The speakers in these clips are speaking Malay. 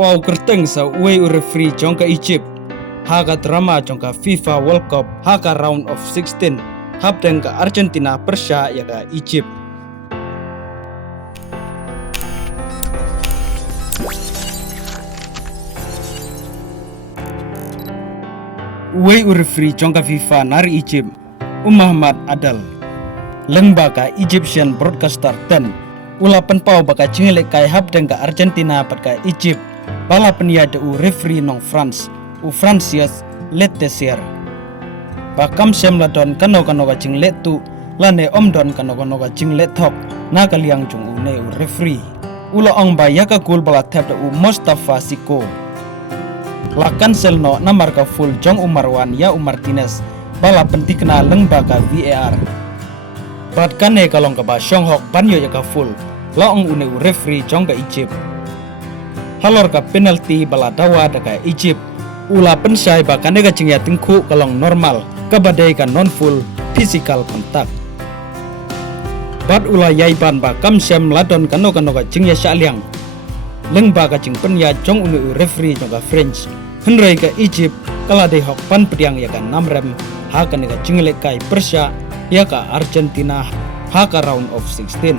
pau kyrteng sa uwe referee jongka Egypt. Haka drama jongka FIFA World Cup haka round of 16. Hapdeng ka Argentina Persia ya ka Egypt. Uwe referee jongka FIFA nari Egypt. Muhammad Adal. Lembaga Egyptian Broadcaster 10. Ulapan pau baka jingelek kai hapdeng ka Argentina pat ka Egypt. Bala peniada referee nong France. Francius Letesier. Bakam sem ladon kano ka jinglet tu lane omdon kano ka jinglet thok na kaliang jung une referee. Ula ong ba yaka gol bala tap da Mustafa Siko. La cancel no na marka full jong Umarwan ya Martinez. Bala pentikna lembaga VAR. Pat kane kalong ka ba Songhok banyo yaka full. Laong une referee jong ka Egypt. Halor ka penalty bala dawa daka Egypt. Ula pensai ba kane ka jingya tingku kalong normal kabadai ka non full physical contact. Pat ula yaiban ba kamsem ladon kano ka jingya syaliang. Lengba ka jing penya jong une referee jong ka French. Henry ka Egypt kala de hok pan pediang ya ka namrem ha kane ka jinglek kai Persia ya ka Argentina haka round of 16.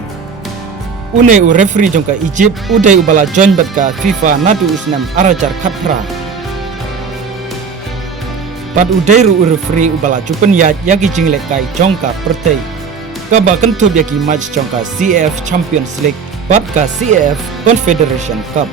Une referee jong ka Egypt udai ubala join bat ka FIFA nadu usnam arajar khatra. Pat udai referee ubala jupen ya yaki jinglek kai jong ka pertei. Ka ba kentub yaki match jong ka CAF Champions League pat ka CAF Confederation Cup.